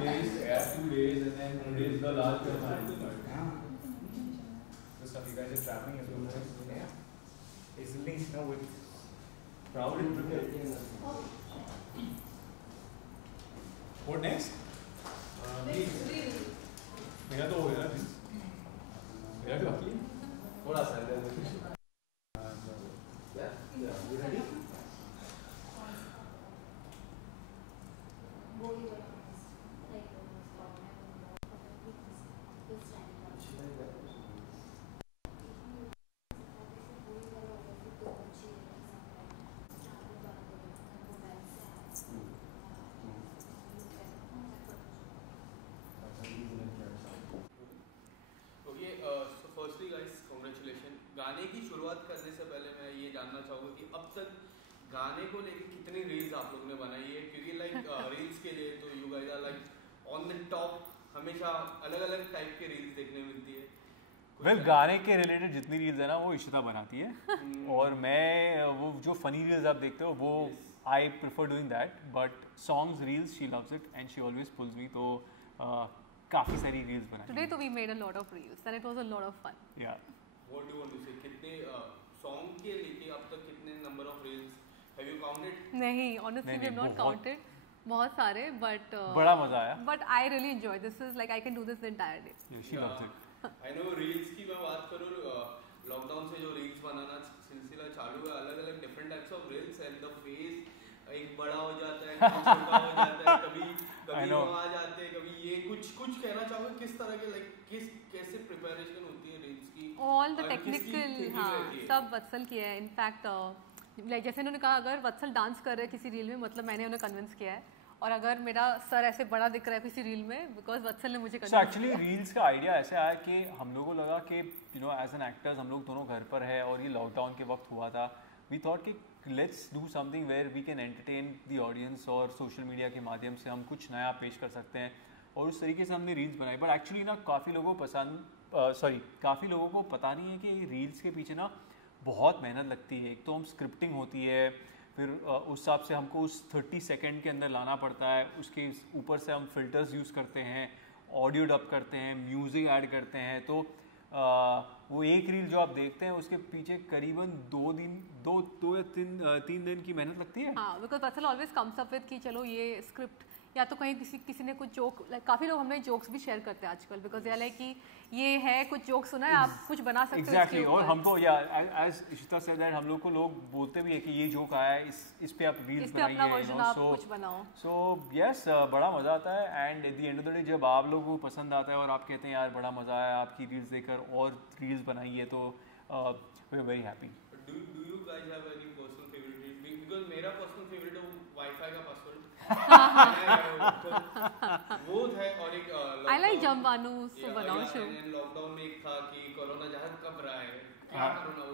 days, yeah, 2 days, and then today is the last day of my annual part. So some you guys are traveling as well. Yeah. Easily, with proud and prepared. What next? मेरा तो हो गया ना मेरा भी बाकी है थोड़ा सा गाने की शुरुआत करने से पहले मैं ये जानना चाहूँगा कि अब तक गाने को लेके कितनी रील्स आप लोगों ने बनाई है, क्योंकि लाइक रील्स के लिए तो you guys are like on the top, हमेशा अलग अलग टाइप के रील्स देखने मिलती है। वेल गाने के रिलेटेड जितनी रील्स है ना वो इशिता बनाती है और मैं वो जो फनी रील्स आप देखते हो वो I prefer doing that, but songs reels she loves it and she always pulls me, तो काफ़ी सारी रील्स बनाई। टुडे तो we made a lot of reels and it was a lot of fun. Yeah what do you want to say, कितने song के लेके अब तक कितने number of reels have you counted? नहीं, honestly we have not counted, बहुत सारे, but बड़ा मजा आया, but I really enjoy this, is like I can do this the entire day. She loves it. I know reels की मैं बात करूँ, लॉकडाउन से जो रील्स बनाना सिलसिला चालू है, अलग अलग different types of reels and the face एक बड़ा हो जाता है, कभी छोटा हो जाता है, कभी आ जाते हैं, कभी ये कुछ कहना चाहोगे किस तरह के लाइक कैसे प्रिपरेशन होती है रील्स की? ऑल द टेक्निकल, हाँ सब वत्सल किया है। इनफैक्ट लाइक जैसे उन्होंने कहा अगर वत्सल डांस कर रहे हैं किसी रील में, मतलब मैंने उन्हें कन्विंस किया है, और अगर मेरा सर ऐसे बड़ा दिख रहा है किसी रील में, बिकॉज वत्सल ने मुझे कन्विंस। एक्चुअली रील्स का आइडिया ऐसे आया कि हम लोगों को लगा कि you know as an actors हम लोग दोनों घर पर है और ये लॉकडाउन के वक्त हुआ था, वी थॉट कि let's do something where we can entertain the audience और सोशल मीडिया के माध्यम से हम कुछ नया पेश कर सकते हैं, और उस तरीके से हमने रील्स बनाई। बट एक्चुअली ना काफ़ी लोगों को पता नहीं है कि रील्स के पीछे ना बहुत मेहनत लगती है। एक तो हम स्क्रिप्टिंग होती है, फिर उस हिसाब से हमको उस 30 सेकेंड के अंदर लाना पड़ता है, उसके ऊपर से हम फिल्टर्स यूज़ करते हैं, ऑडियो डब करते हैं, म्यूज़िक ऐड करते हैं, तो वो एक रील जो आप देखते हैं उसके पीछे करीबन 2 या 3 दिन की मेहनत लगती है। हाँ, because Vatsal always comes up with कि चलो ये स्क्रिप्ट, या तो कहीं किसी ने कुछ जोक, लाइक काफ़ी लोग हमें जोक्स भी शेयर करते हैं आजकल, बिकॉज ये लाइक कि ये है कुछ जोक सुना है, आप कुछ बना सकते हो। एग्जैक्टली, और हमको या एज इशिता सेड दैट हम लोग को लोग बोलते भी है कि ये जोक आया है, इस पे आप रील्स बनाइए, कुछ बनाओ। सो यस, बड़ा मज़ा आता है, and at the end of the day जब आप लोगों को पसंद आता है और आप कहते हैं यार बड़ा मज़ा आया आपकी रील्स देखकर और रील्स बनाइए, तो we are very happy. Do you guys have any personal favourite reel? Because मेरा पर्सनल फेवरेट है वाईफाई का पासवर्ड वो है, और एक आई लाइक जम्बानू सो बनाओ शो। लॉकडाउन में एक था कि कोरोना जहां कब रहा है, क्या कोरोना,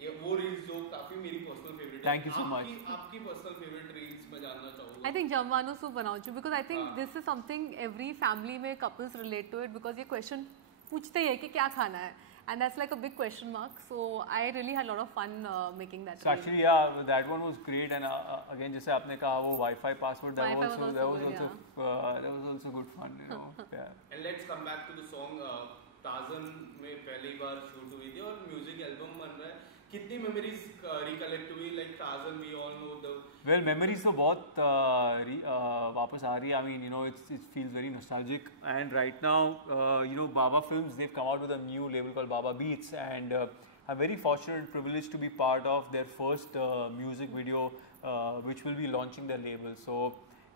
ये वो रील्स जो काफी मेरी पर्सनल फेवरेट है। Thank you so much. आपकी पर्सनल फेवरेट रील्स मैं जानना चाहूंगा। आई थिंक जम्बानू सो बनाओ show, because I think this is something every family में couples relate to it, because ये क्वेश्चन पूछते ही है कि क्या खाना है, and that's like a big question mark, so I really had a lot of fun making that. So actually yeah, that one was great, and again जैसे आपने कहा वो Wi-Fi password, that was also good fun, you know. Yeah. And let's come back to the song. ताज़न में पहली बार shoot हुई थी और music album बन रहा है, कितनी मेमोरीज रिकलेक्ट हुई? लाइक ताज़न we all know the well memories तो बहुत वापस आ रही है। I mean you know it feels very nostalgic, and right now you know बाबा films they've come out with a new label called Baba Beats, and I'm very fortunate and privileged to be part of their first music video which will be launching their label, so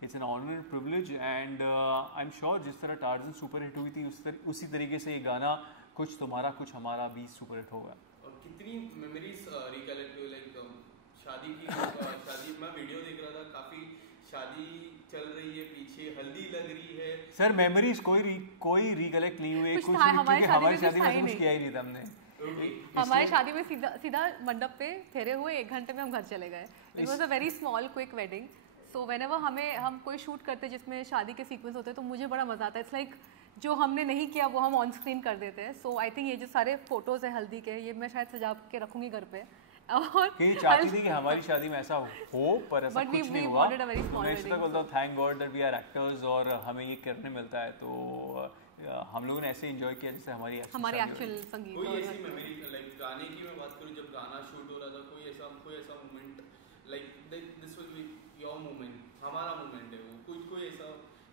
it's an honor and privilege, and I'm sure जिस तरह Tarzan super hit हुई थी उसी तरीके से ये गाना कुछ तुम्हारा कुछ हमारा भी सुपर हिट होगा। और कितनी मेमोरीज रिकलेक्ट हुई? लाइक शादी की शादी मैं वीडियो देख रहा था, काफी शादी चल रही है, पीछे हल्दी लग रही है। सर मेमोरीज कोई रिकलेक्ट नहीं हुई, कुछ हमारी शादी में कुछ किया ही नहीं था हमने। हमारी शादी में सीधा मंडप पे फेरे हुए, 1 घंटे में हम घर चले गए। It was a very small quick wedding, so whenever हम कोई शूट करते जिसमें शादी के सीक्वेंस होते हैं तो मुझे बड़ा मजा आता है। इट्स लाइक जो हमने नहीं किया वो हम ऑन स्क्रीन कर देते हैं। सो आई थिंक ये जो सारे फोटोज है हल्दी के, ये मैं शायद सजा के रखूंगी घर पे, और कि चाहती थी कि हमारी शादी में ऐसा हो, पर ऐसा But कुछ we नहीं हुआ। wanted a very small मैं इसी wedding, तक बोलता हूँ thank God that we are actors और हमें ये करने मिलता है, तो हम लोगों ने ऐसे एंजॉय किया जैसे हमारी एक्चुअल संगीत कोई और ऐसी मेमोरी लाइक गाने की मैं बात करूँ, जब गाना शूट हो रहा था, कोई ऐसा moment like this will be your moment, हमारा मोमेंट है वो, कोई ऐसा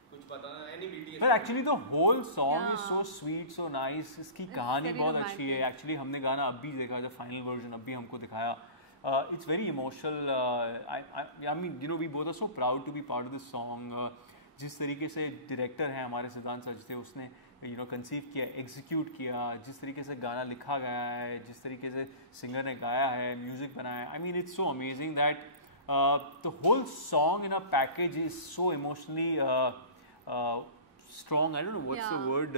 कुछ बताना, any BTS. But actually the whole song is Yeah. so sweet, so nice. इसकी कहानी very बहुत अच्छी है. romantic. Actually हमने गाना अभी देखा, जब फाइनल वर्जन अभी हमको दिखाया. It's very emotional. I mean, you know, we both are so proud to be part of this song. जिस तरीके से डायरेक्टर हैं हमारे सिद्धांत सच थे, उसने यू नो कंसीव किया, एग्जीक्यूट किया, जिस तरीके से गाना लिखा गया है, जिस तरीके से सिंगर ने गाया है, म्यूजिक बनाया, I mean it's so amazing that the whole song in a package is so emotionally strong. I don't know what's the word.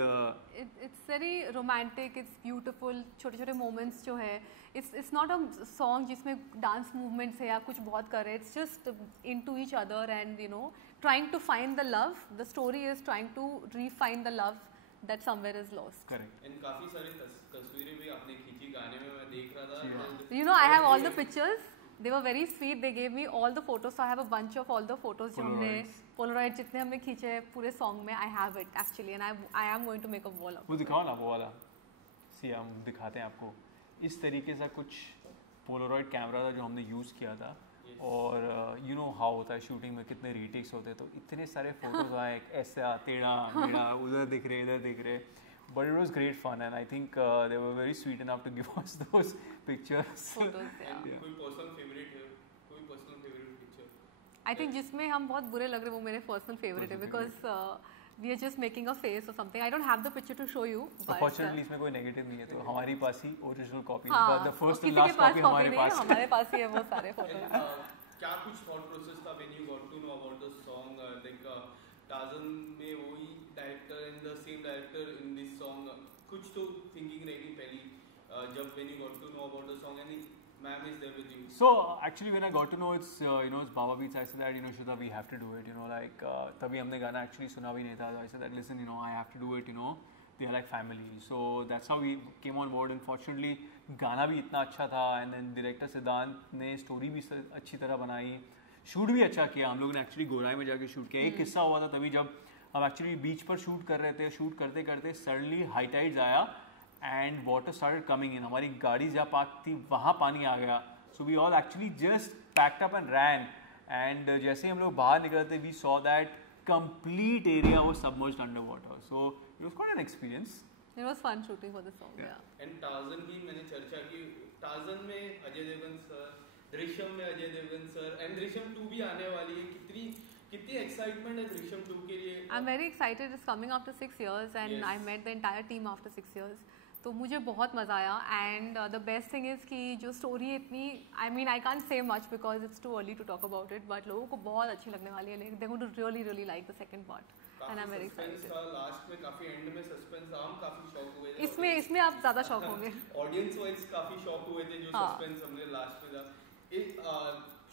It's very romantic. It's beautiful. छोटे-छोटे moments जो है, it's not a song जिसमें dance movements है या कुछ बहुत कर रहे हैं. It's just into each other and you know trying to find the love. The story is trying to refine the love that somewhere is lost. Correct. And काफी सारी तस्वीरें भी आपने खींची गाने में, मैं देख रहा था. You know, I have all the pictures. They were very sweet. They gave me all the photos. So I have a bunch of all the photos जो हमने Polaroid जितने हमने खींचे हैं पूरे song में. I have it actually and I am going to make a wall of वो it. दिखाओ ना वो वाला. See, हम दिखाते हैं आपको. इस तरीके से कुछ Polaroid कैमरा था जो हमने यूज़ किया था. और यू नो हाउ होता है शूटिंग में, कितने रीटेक्स होते हैं, तो इतने सारे फोटोज आए, ऐसा टेढ़ा मेढ़ा, उधर दिख रहे इधर दिख रहे. But it was great fun and I think they were very sweet enough to give us those pictures. Photos, yeah. कोई पर्सनल फेवरेट है, कोई personal favourite picture? I think जिसमें हम बहुत बुरे लग रहे हैं वो मेरे personal favorite है because we are just making a face or something. I don't have the picture to show you. But Fortunately इसमें कोई नेगेटिव नहीं है, तो हमारी पास ही ओरिजिनल कॉपी, हाँ, the first किसी and last के पास copy copy हमारे नहीं है, पास. हमारे पास ही है वो सारे photos. क्या कुछ thought process था when you got to know about the song? Like Tarzan में वही director and the same director in this song, कुछ तो thinking रहेगी पहली जब when you got to know about the song and ma'am is there with you. So actually when I got to know it's you know it's Baba Beats, I said that you know Shudha we have to do it, you know like तभी हमने गाना actually सुना भी नहीं था, so I said that listen you know I have to do it, you know they are like family, so that's how we came on board and fortunately गाना भी इतना अच्छा था and then director सिद्धांत ने story भी अच्छी तरह बनाई, शूट भी अच्छा किया. हम लोग ने एक्चुअली गोराई में जाके शूट किया. एक किस्सा हुआ था तभी जब हम एक्चुअली बीच पर शूट कर रहे थे, शूट करते करते सडनली हाई टाइड्स आया and water started coming in. हमारी गाड़ी जहाँ पार्क थी वहाँ पानी आ गया, so we all actually just packed up and ran and जैसे ही हम लोग बाहर निकले थे we saw that complete area was submerged under water, so it was quite an experience. It was fun shooting for the song. Yeah. And Tarzan की मैंने चर्चा की, Tarzan में अजय देवगन सर, दृश्यम में अजय देवगन सर एंड दृश्यम 2 भी आने वाली है. कितनी एक्साइटमेंट है दृश्यम 2 के लिए? I'm very excited. It's coming after 6 years and Yes. I met the entire team after 6 years. तो मुझे बहुत मज़ा आया and the best thing is कि जो story इतनी, I mean I can't say much because it's too early to talk about it, but लोगों को बहुत अच्छी लगने वाली है. They're going to really like the second part and I'm very excited. Last में काफी एंड में सस्पेंस था, हम काफी शॉक हुए थे. इसमें आप ज़्यादा शॉक होंगे. ऑडियंस वाइज काफी शॉक हुए थे जो सस्पेंस हमने लास्ट में था.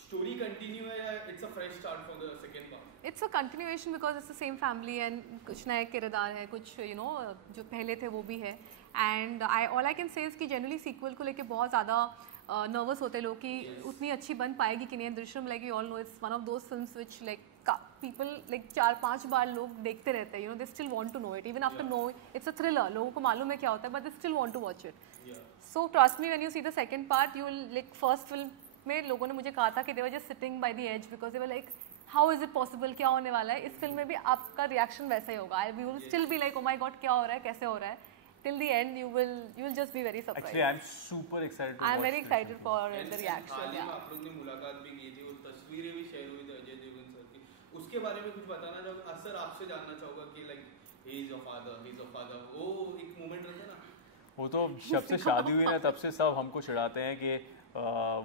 स्टोरी कंटिन्यू है या it's a fresh start for the second part? It's a continuation because it's the same family and कुछ नए किरदार हैं, कुछ you know जो पहले थे वो भी है and all I can say is कि generally sequel को लेके बहुत ज़्यादा nervous होते लोग कि उतनी अच्छी बन पाएगी कि नहीं. Drishyam like you all know it's one of those films which like people like 4-5 बार लोग देखते रहते हैं, you know they still want to know it even after knowing it's a thriller. लोगों को मालूम है क्या होता है but they still want to watch it. So trust me when you see the second part you will like first film में लोगों ने मुझे कहा था कि they were just sitting by the edge because they were like how is it possible, क्या होने वाला है. इस फिल्म में भी आपका रिएक्शन वैसा ही होगा. You will still be like oh my god क्या हो रहा है, कैसे हो रहा है. Till the end you will just be very surprised. Actually I'm super excited to I'm watch very excited for the reaction. हाल ही में Yeah. आप लोग ने मुलाकात भी की थी, वो तस्वीरें भी शेयर हुई थी अजय देवगन सर की, उसके बारे में कुछ बताना चाहोगे? सर आपसे जानना चाहूँगा कि like he is a father, वो एक मोमेंट रहता है ना. वो तो जब से शादी हुई ना तब से सब हमको चिढ़ाते हैं कि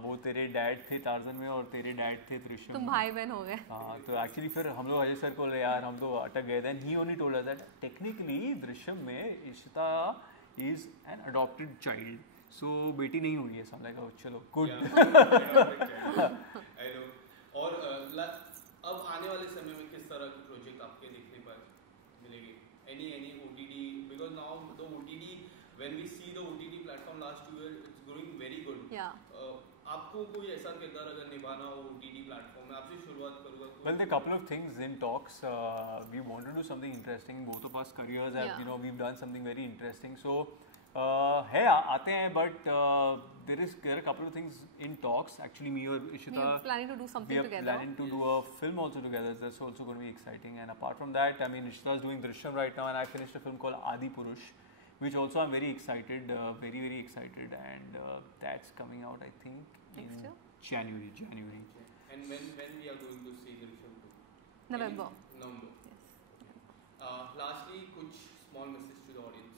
वो तेरे डैड थे टार्जन में और तेरे डैड थे दृश्यम तुम में. भाई बहन हो गए. हाँ तो एक्चुअली फिर हम लोग अजय सर को ले यार हम तो अटक गए थे. He only told us that technically Drishyam में Ishita is an adopted child, so बेटी नहीं हुई है. सब लाइक चलो गुड. I know. और अब आने वाले समय में किस तरह की प्रोजेक्ट आपके देखने पर मिलेगी? Any OTT, because now the OTT when we see the OTT platform last 2 years it's growing very good. Yeah. आपको कोई ऐसा किरदार अगर निभाना हो OTT प्लेटफॉर्म में, आपसे शुरुआत करूँगा। Well, there are a couple of things in talks. We want to do something interesting in both of our careers. Yeah. We've done something very interesting. So, है आते हैं, but there are a couple of things in talks. Actually, me or Ishita, We are planning to do something we are together. planning to do a film also together. That's also going to be exciting. And apart from that, I mean, Ishita is doing Drishyam right now, and I finished a film called Adi Purush, which also I'm very excited, very excited, and that's coming out, I think, Next year? January. And when we are going to see Drishyam 2? November. November. Yes. Lastly, कुछ small message to the audience.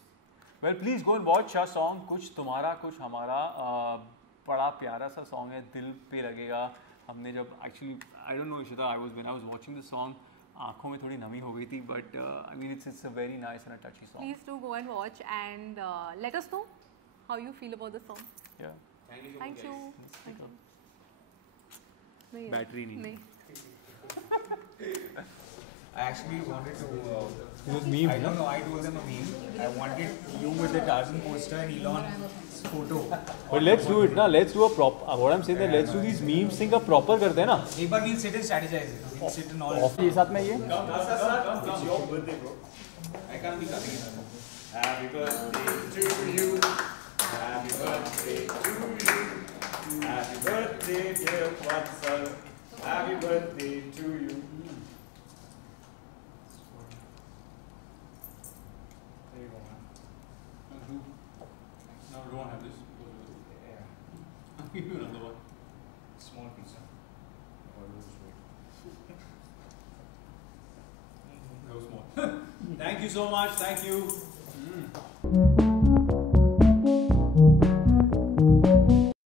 Well, please go and watch our song कुछ तुम्हारा कुछ हमारा. बड़ा प्यारा सा song है, दिल पे लगेगा. हमने जब actually I don't know Ishita, when I was watching the song, आँखों में थोड़ी नमी हो गई थी, but I mean it's a very nice and a touchy song. Please do go and watch and let us know how you feel about the song. Yeah. Thank you so much. Thank you. guys. Thank you. नहीं है. Battery नहीं. नहीं. I actually wanted to. It was meme. I don't know. I told them a meme. I wanted you with the Tarzan poster and Elon's photo. But let's do it ना. Let's do a proper. What I'm saying that let's do these memes thing का proper करते हैं ना. एक बार we'll sit and strategize it. We'll sit and all. ये साथ में ये. It's your birthday, bro. I can't be coming in. Happy birthday to you. Happy birthday to you. Happy birthday, dear Vatsal. Happy birthday to you. There you go, man. No, we don't have this. Yeah. I'll give you another one. Small pizza. Oh, this is great. Go small. Thank you so much. Thank you.